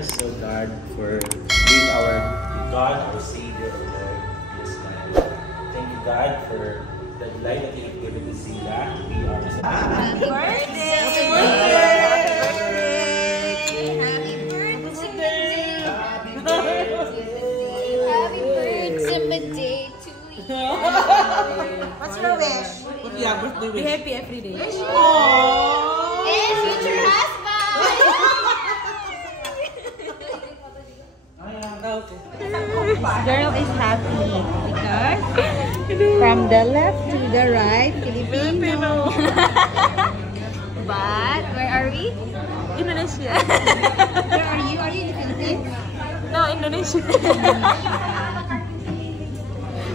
we're so glad for being our God, our Savior, our Lord, this man. Thank you, God, for the life that you have given to Zila. We are so happy birthday! Happy birthday! What's your wish? Yeah, birthday wish. Be happy every day. Aww! And future husband! This girl is happy because from the left to the right, Filipino. But, where are we? Indonesia. Where are you? Are you in the Philippines? No, Indonesia.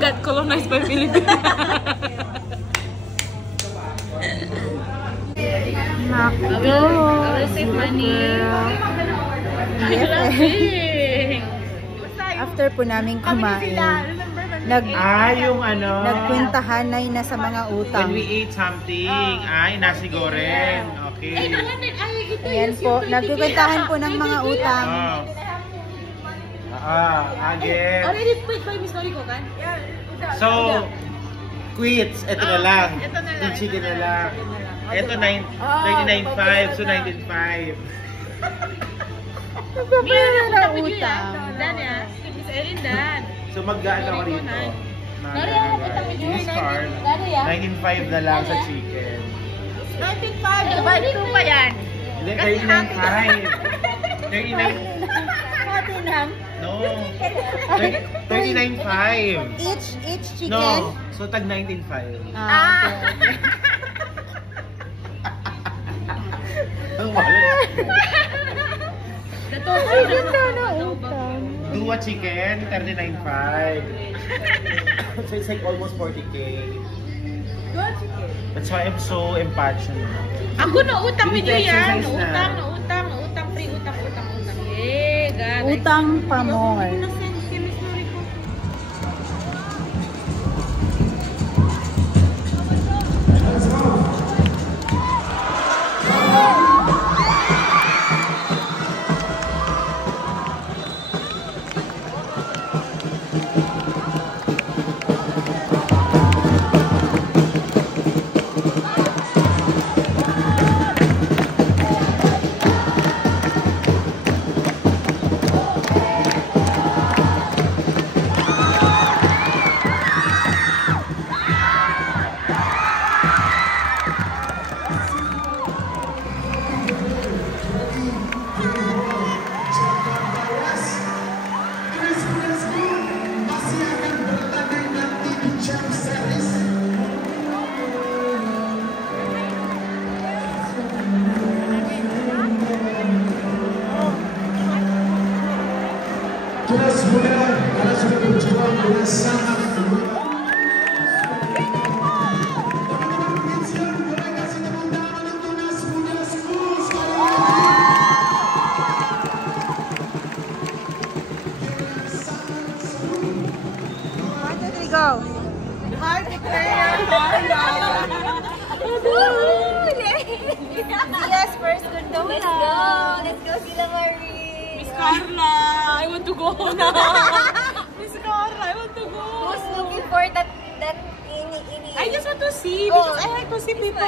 Got colonized by Philippines. I will save money. After po namin kumain, Yung ano, nagkwentahan na sa mga utang. when we ate something, nasi goreng. Okay. Ayan po, nagkwentahan po ng mga utang. Again. Already quit by Miss Noriko, kan? So, quits. Ito na lang. Yung chicken na lang. Ito 39.5, so 19.5. Nagpapayaran ng utang. Dan ya. Miss Erin dan. So mag-gaano ako rito. This card, 19.5 na lang sa chicken. 19.5, divide 2 pa yan. Hindi, 39.5. 39. No. 39.5. Each chicken? No. So tag 19.5. Ang mahal. Dua chicken, 39.5. So it's like almost 40K. That's why I'm so impassionate. Ako na utang You need video to yan. exercise na. Utang, free, utang. Eh, God. Utang pa more. Tunas muda karena sudah berjuang dengan sangat Go. Yes, first gondola. Let's go, Sila Marie. Miss Carla, I want to go na. Miss Carla, I want to go. Who's looking for that ini? I just want to see because I like to see people.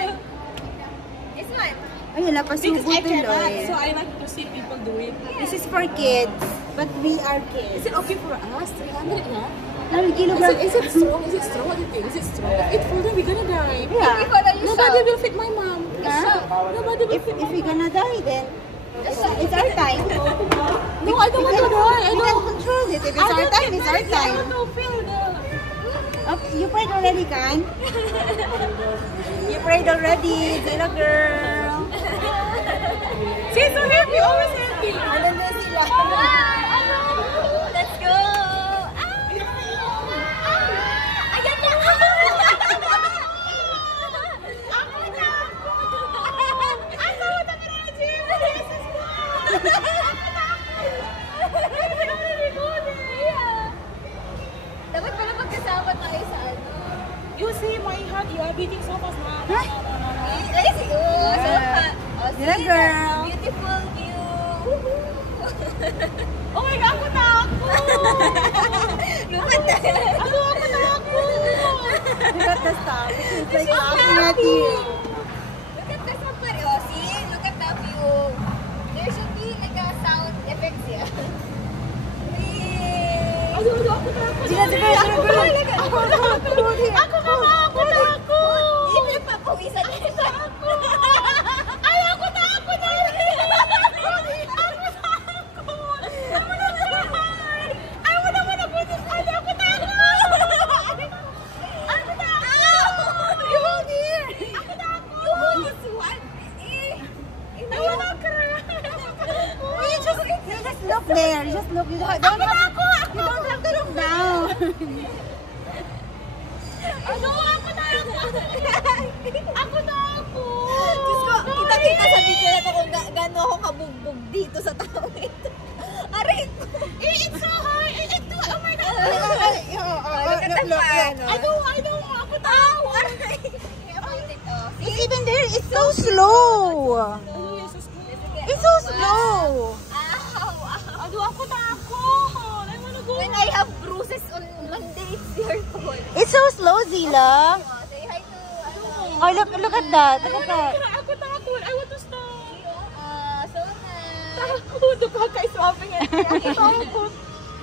It's fine. Ayun, napasubo Because I cannot, tuloy. so I like to see people do it. This is for kids, but we are kids. Is it okay for us? 300 na? Is it strong? Is it strong? What do you think? Is it strong? If for them, we're gonna die. Yeah. Nobody will fit my mom. Huh? Nobody will If fit we're gonna die, then it's our time. No, I don't want to die. We can control it. If it's our time, it's our I time. want to feel the... You prayed already, Kan? You prayed already, Zila girl. She's so happy, always happy. Alam na sila. Let's go. Ayan na. Dapat pala magkasama tayo sa ano. You see my heart, you are beating so fast now. Ay, see you. So, Zila girl. beautiful view. Oh my God, ako na ako! Look at that! Ako na ako! Look at the stuff. It's like so laughing at you. Look at this one, Mario. See? Look at the view. There should be like a sound effects here. Ako na ako! Hindi pa pawisan nito. Ay, ako na ako! Look there. Just look. You don't have to look down. Ako na ako! Diyos ko, kita-kita sa video na ito kung gano'n ako kabugbog dito sa tao ito. Aray! It's so high! Oh my God! Look at the fan! I know! Ako tao! It's even there. It's so slow. It's so slow. Ako na ako! When I have bruises on Monday, it's your fault. It's so slow, Zila. Say hi to, Oh, look at that. Look at that. Ako takot. I want to stop. So nice. Takot. Pagka-swapping at takot.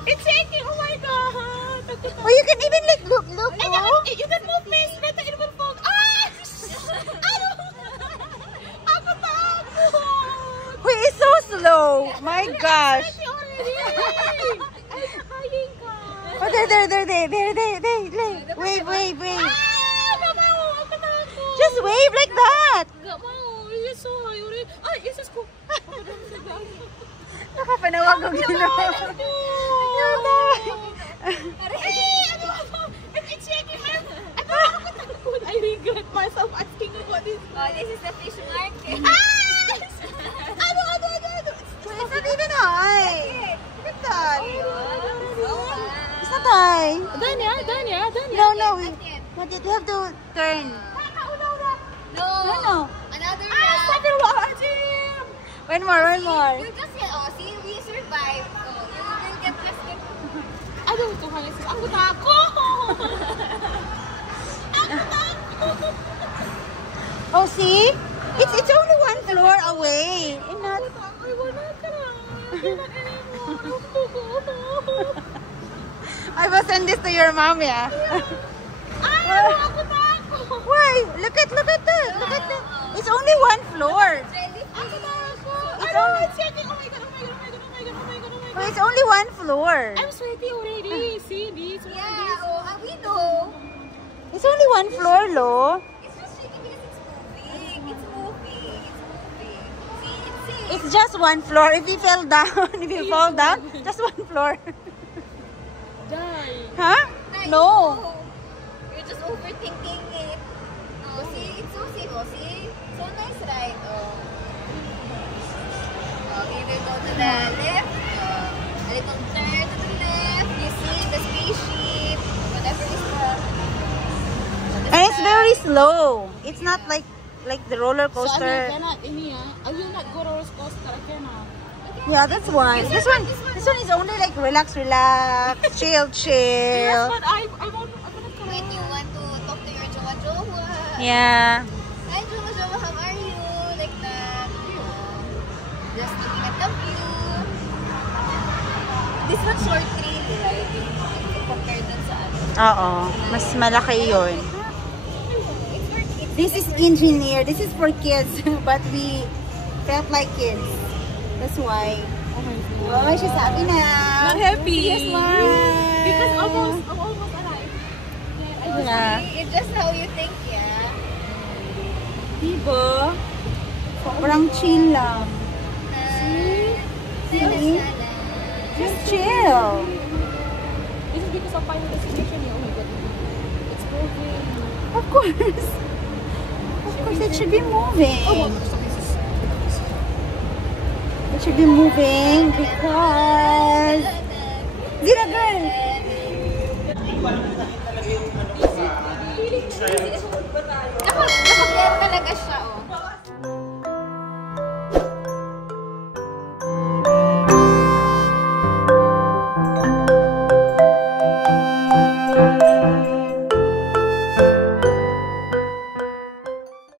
It's shaking. Oh my God. Oh, you can even like look. Oh. You can move face. Better it will fall. Ah! Ano? Ako takot. Wait, it's so slow. My gosh. Oh, there. Wave. Just wave like that. Nakapanawag ko gano'n. I regret myself asking you what this. Oh, this is the fish market. It's not even high. Look at that. It's not high. Danya. No. Not yet. You have to turn. No. Another One more. You just get, see, we survived. You didn't get this. Ako tako! Oh, see? It's only one floor away. And not... I will send this to your mom, yeah. Why? Look at that. Look at that. It's only one floor. It's only one floor. I'm sweaty already. See this? Yeah, we know. It's only one floor, Lo. It's just shaking because it's moving. See? It's just one floor. If you fell down, if you fall down, just one floor. Die. Huh? No. You're just overthinking it. No, see? It's so safe. See? So nice, right? We will go to the left. A little turn to the left. You see the spaceship. Whatever is the... And it's very slow. It's not like the roller coaster. I will not go roller coaster. I cannot. Yeah, that's one. This one is only like relax, chill. Yes, but I want to come. Wait, you want to talk to your jowa? Yeah. Hi, jowa, how are you? Like that. Just looking at the view. This one's short trail, right? Compared dun sa ano. Oo. Mas malaki yun. This is engineer. This is for kids. But we felt like kids. That's why. Oh, she's happy now. Not happy. Yes, Mom. Because I'm almost alive. Yeah. It's just how you think, yeah. Diba? Sobrang chill lang. See? Just chill. This is because of final destination. Oh my God. It's moving. Of course. Of course, it should be moving. It should be moving because... Zira girl!